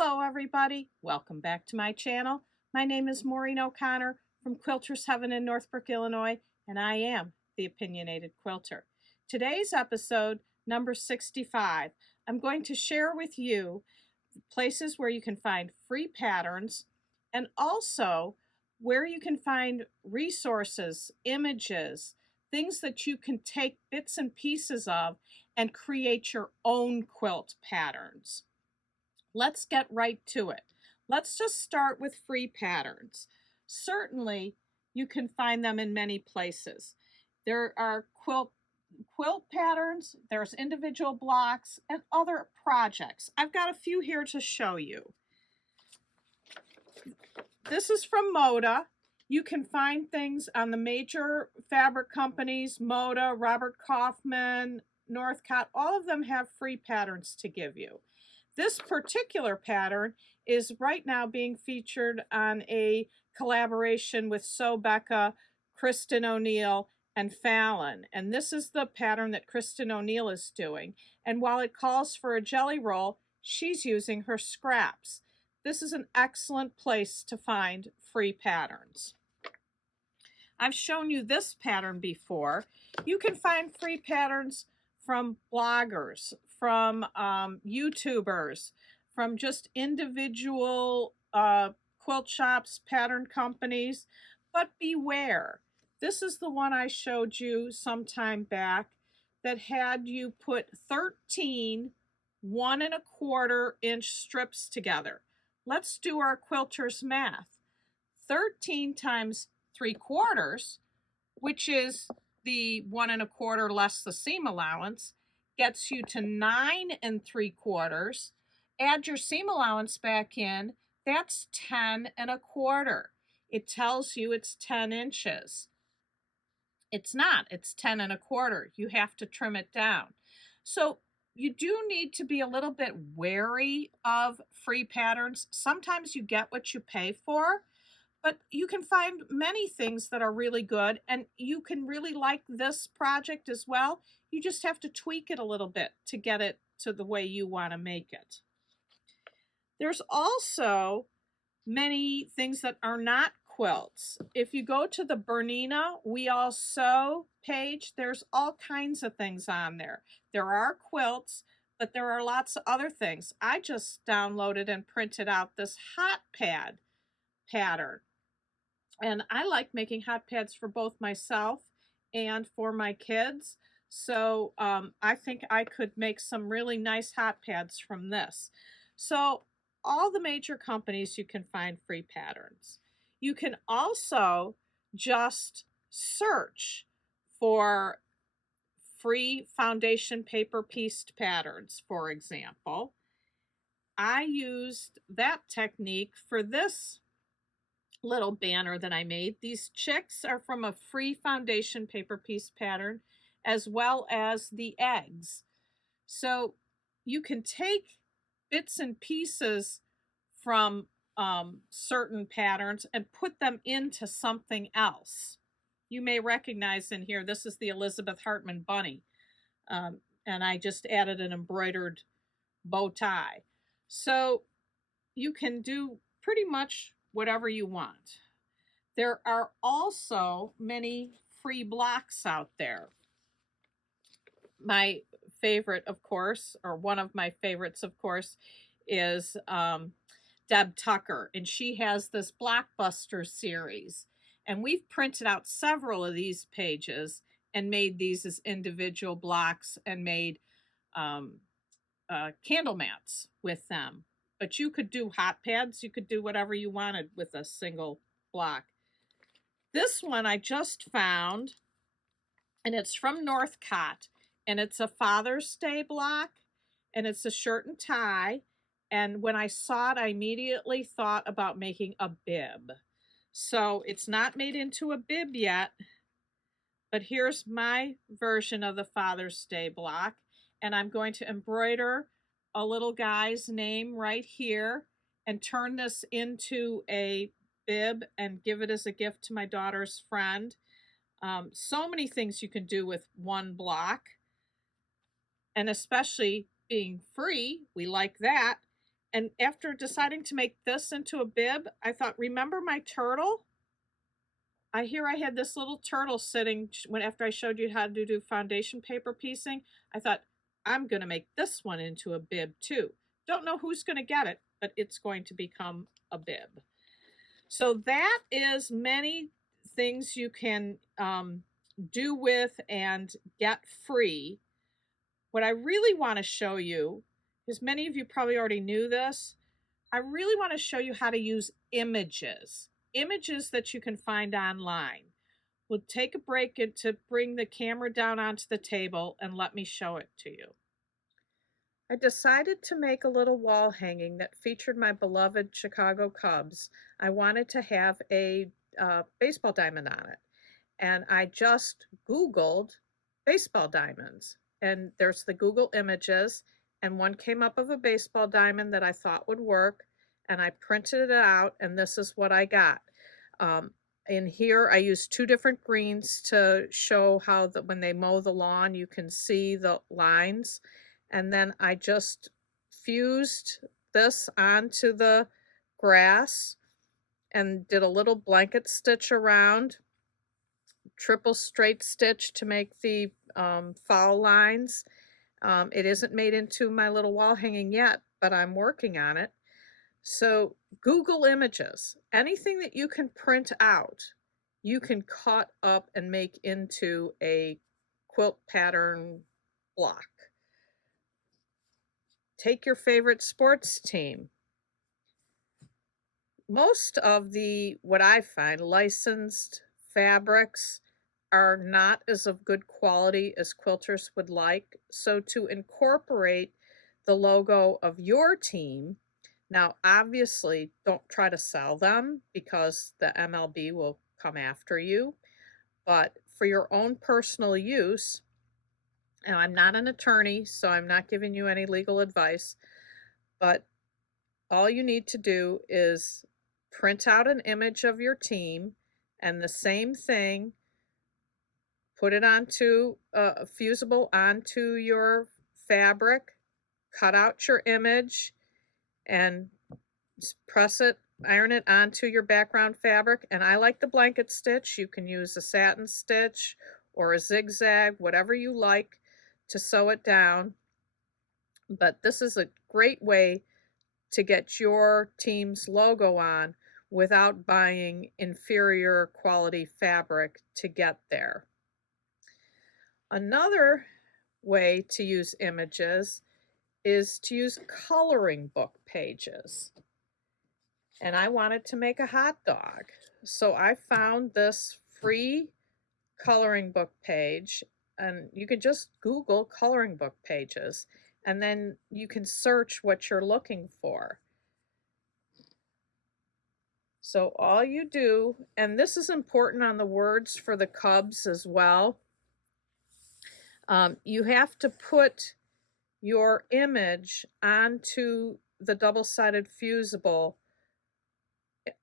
Hello everybody, welcome back to my channel. My name is Maureen O'Connor from Quilters Heaven in Northbrook, Illinois, and I am the Opinionated Quilter. Today's episode, number 65, I'm going to share with you places where you can find free patterns and also where you can find resources, images, things that you can take bits and pieces of and create your own quilt patterns. Let's get right to it. Let's just start with free patterns. Certainly, you can find them in many places. There are quilt patterns, there's individual blocks, and other projects. I've got a few here to show you. This is from Moda. You can find things on the major fabric companies, Moda, Robert Kaufman, Northcott. All of them have free patterns to give you. This particular pattern is right now being featured on a collaboration with Becca, Kristen O'Neill, and Fallon. And this is the pattern that Kristen O'Neill is doing. And while it calls for a jelly roll, she's using her scraps. This is an excellent place to find free patterns. I've shown you this pattern before. You can find free patterns from bloggers, from YouTubers, from just individual quilt shops, pattern companies, but beware. This is the one I showed you some time back that had you put 13 1¼ strips together. Let's do our quilter's math. 13 times 3/4, which is the 1¼ less the seam allowance, gets you to 9 3/4. Add your seam allowance back in, that's 10 1/4. It tells you it's 10 inches. It's not, it's 10 1/4. You have to trim it down. So you do need to be a little bit wary of free patterns. Sometimes you get what you pay for, but you can find many things that are really good, and you can really like this project as well. You just have to tweak it a little bit to get it to the way you want to make it. There's also many things that are not quilts. If you go to the Bernina We All Sew page, there's all kinds of things on there. There are quilts, but there are lots of other things. I just downloaded and printed out this hot pad pattern. And I like making hot pads for both myself and for my kids. So I think I could make some really nice hot pads from this. So all the major companies, you can find free patterns. You can also just search for free foundation paper pieced patterns, for example. I used that technique for this little banner that I made. These chicks are from a free foundation paper piece pattern, as well as the eggs. So you can take bits and pieces from certain patterns and put them into something else. You may recognize in here, this is the Elizabeth Hartman bunny. And I just added an embroidered bow tie. So you can do pretty much whatever you want. There are also many free blocks out there. My favorite, of course, or one of my favorites, of course, is Deb Tucker, and she has this Blockbuster series. And we've printed out several of these pages and made these as individual blocks and made candle mats with them. But you could do hot pads. You could do whatever you wanted with a single block. This one I just found, and it's from Northcott, and it's a Father's Day block, and it's a shirt and tie. And when I saw it, I immediately thought about making a bib. So it's not made into a bib yet, but here's my version of the Father's Day block. And I'm going to embroider a little guy's name right here and turn this into a bib and give it as a gift to my daughter's friend. So many things you can do with one block, and especially being free, we like that. And after deciding to make this into a bib, I thought, remember my turtle? I had this little turtle sitting when after I showed you how to do foundation paper piecing. I thought, I'm going to make this one into a bib too. Don't know who's going to get it, but it's going to become a bib. So that is many things you can do with and get free. What I really want to show you, because many of you probably already knew this, I really want to show you how to use images that you can find online. We'll take a break to bring the camera down onto the table and let me show it to you. I decided to make a little wall hanging that featured my beloved Chicago Cubs. I wanted to have a baseball diamond on it. And I just Googled baseball diamonds. And there's the Google images. And one came up of a baseball diamond that I thought would work. And I printed it out. And this is what I got. In here, I used 2 different greens to show how when they mow the lawn, you can see the lines. And then I just fused this onto the grass and did a little blanket stitch around, triple straight stitch to make the foul lines. It isn't made into my little wall hanging yet, but I'm working on it. So Google images, anything that you can print out, you can cut up and make into a quilt pattern block. Take your favorite sports team. Most of what I find, licensed fabrics are not as of good quality as quilters would like. So to incorporate the logo of your team, now obviously don't try to sell them because the MLB will come after you, but for your own personal use, and I'm not an attorney, so I'm not giving you any legal advice, but all you need to do is print out an image of your team and the same thing, put it onto fusible onto your fabric, cut out your image and press it, iron it onto your background fabric. And I like the blanket stitch. You can use a satin stitch or a zigzag, whatever you like to sew it down. But this is a great way to get your team's logo on without buying inferior quality fabric to get there. Another way to use images is to use coloring book pages. And I wanted to make a hot dog. So I found this free coloring book page, and you can just Google coloring book pages, and then you can search what you're looking for. So all you do, and this is important on the words for the Cubs as well, you have to put your image onto the double-sided fusible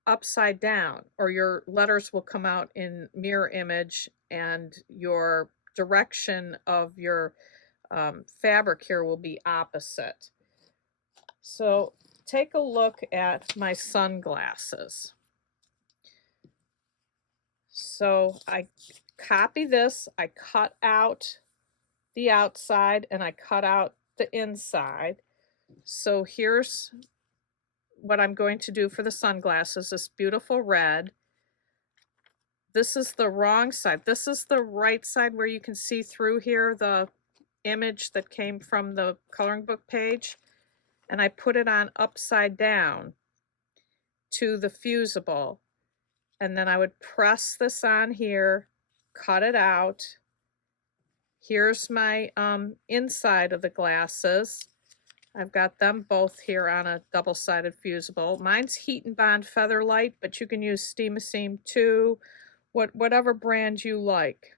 upside down, or your letters will come out in mirror image and your direction of your fabric here will be opposite. So take a look at my sunglasses. So I copy this, I cut out the outside and I cut out the inside. So here's what I'm going to do for the sunglasses, this beautiful red. This is the wrong side. This is the right side where you can see through here the image that came from the coloring book page. And I put it on upside down to the fusible. And then I would press this on here, cut it out. Here's my inside of the glasses. I've got them both here on a double-sided fusible. Mine's Heat and Bond Featherlight, but you can use Steam-A-Seam too, whatever brand you like.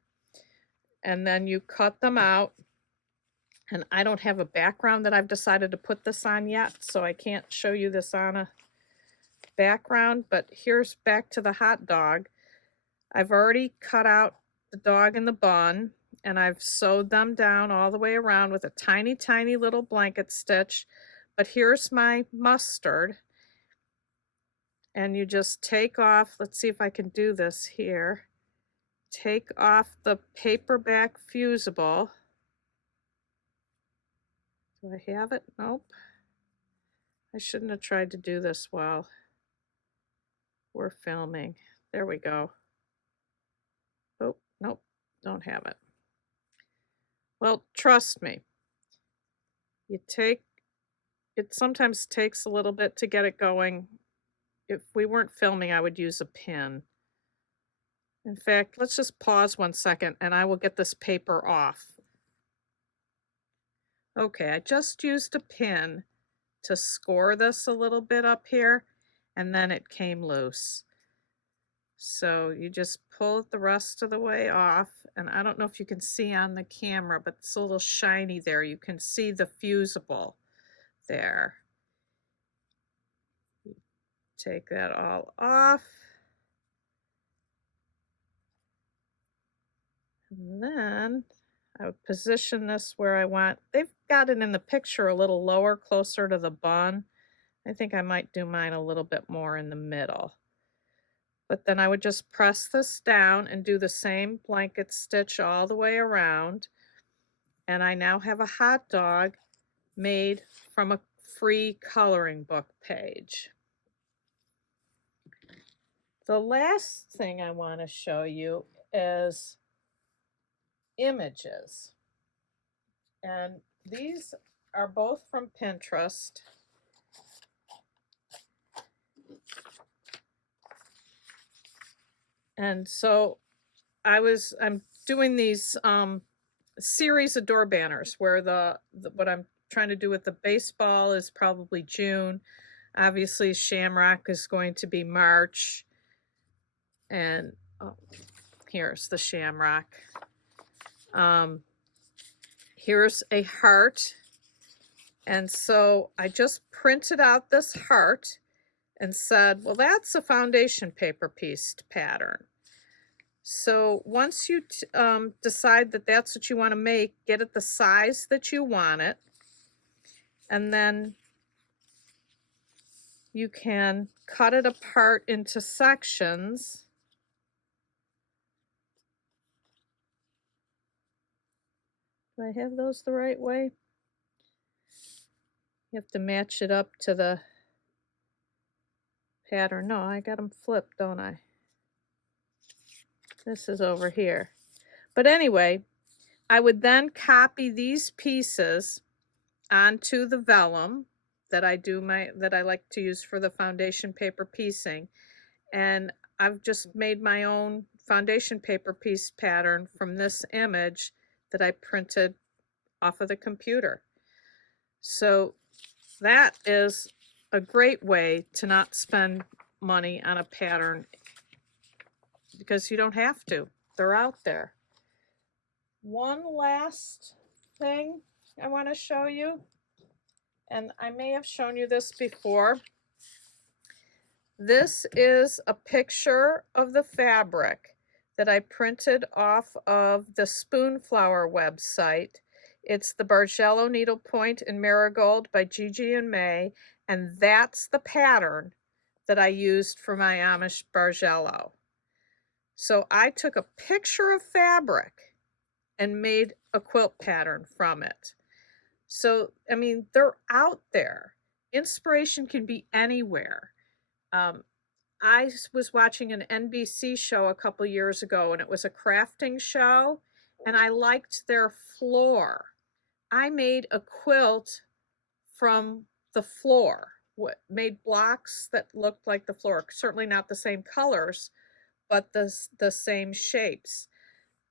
And then you cut them out. And I don't have a background that I've decided to put this on yet, so I can't show you this on a background, but here's back to the hot dog. I've already cut out the dog and the bun, and I've sewed them down all the way around with a tiny, tiny little blanket stitch, but here's my mustard. And you just take off, let's see if I can do this here. Take off the paperback fusible. Do I have it? Nope. I shouldn't have tried to do this while we're filming. There we go. Oh, nope, don't have it. Well, trust me. It sometimes takes a little bit to get it going. If we weren't filming, I would use a pin. In fact, let's just pause 1 second and I will get this paper off. Okay, I just used a pin to score this a little bit up here, and then it came loose. So you just pull it the rest of the way off, and I don't know if you can see on the camera, but it's a little shiny there. You can see the fusible there. Take that all off. And then I would position this where I want. They've got it in the picture a little lower, closer to the bun. I think I might do mine a little bit more in the middle. But then I would just press this down and do the same blanket stitch all the way around. And I now have a hot dog made from a free coloring book page. The last thing I want to show you is images. And these are both from Pinterest. And so I'm doing these series of door banners where what I'm trying to do with the baseball is probably June. Obviously Shamrock is going to be March. And here's the Shamrock. Here's a heart. And so I just printed out this heart and said, well, that's a foundation paper pieced pattern. So once you decide that that's what you want to make, get it the size that you want it. And then you can cut it apart into sections. Do I have those the right way? You have to match it up to the pattern. No, I got them flipped, don't I? This is over here. But anyway, I would then copy these pieces onto the vellum that I like to use for the foundation paper piecing. And I've just made my own foundation paper piece pattern from this image that I printed off of the computer. So that is a great way to not spend money on a pattern, because you don't have to. They're out there. One last thing I want to show you, and I may have shown you this before. This is a picture of the fabric that I printed off of the Spoonflower website. It's the Bargello Needlepoint in Marigold by Gigi and May, and that's the pattern that I used for my Amish Bargello. So I took a picture of fabric and made a quilt pattern from it. So, I mean, they're out there. Inspiration can be anywhere. I was watching an NBC show a couple years ago, and it was a crafting show, and I liked their floor. I made a quilt from the floor, made blocks that looked like the floor, certainly not the same colors, but the same shapes.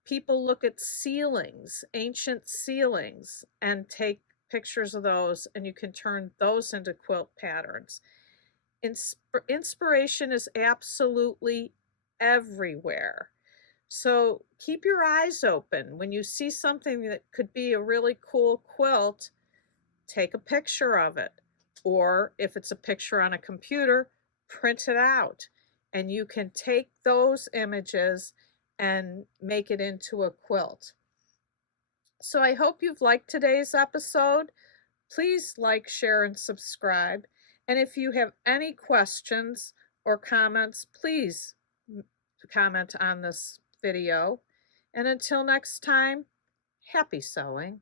People look at ceilings, ancient ceilings, and take pictures of those, and you can turn those into quilt patterns. Inspiration is absolutely everywhere. So keep your eyes open. When you see something that could be a really cool quilt, take a picture of it. Or if it's a picture on a computer, print it out. And you can take those images and make it into a quilt. So I hope you've liked today's episode. Please like, share, and subscribe. And if you have any questions or comments, please comment on this video. And until next time, happy sewing.